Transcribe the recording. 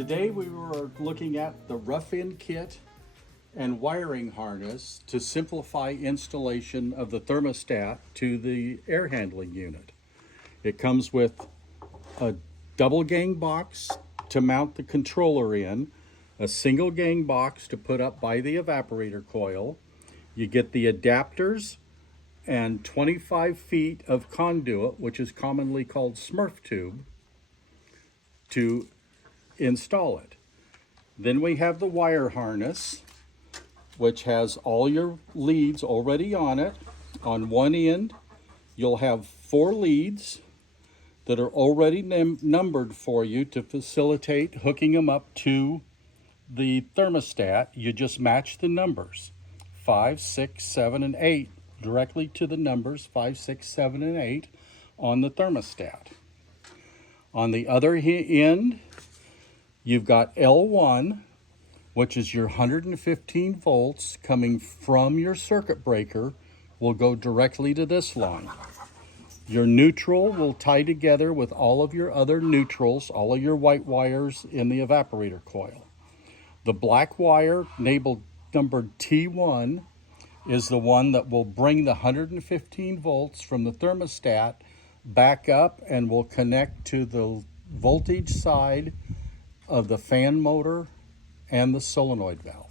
Today we were looking at the rough-in kit and wiring harness to simplify installation of the thermostat to the air handling unit. It comes with a double gang box to mount the controller in, a single gang box to put up by the evaporator coil. You get the adapters and 25 feet of conduit, which is commonly called Smurf tube, to install it. Then we have the wire harness, which has all your leads already on it. On one end, you'll have 4 leads that are already numbered for you to facilitate hooking them up to the thermostat. You just match the numbers, 5, 6, 7, and 8, directly to the numbers 5, 6, 7, and 8 on the thermostat. On the other end, you've got L1, which is your 115 volts coming from your circuit breaker, will go directly to this line. Your neutral will tie together with all of your other neutrals, all of your white wires in the evaporator coil. The black wire, labeled numbered T1, is the one that will bring the 115 volts from the thermostat back up and will connect to the voltage side of the fan motor and the solenoid valve.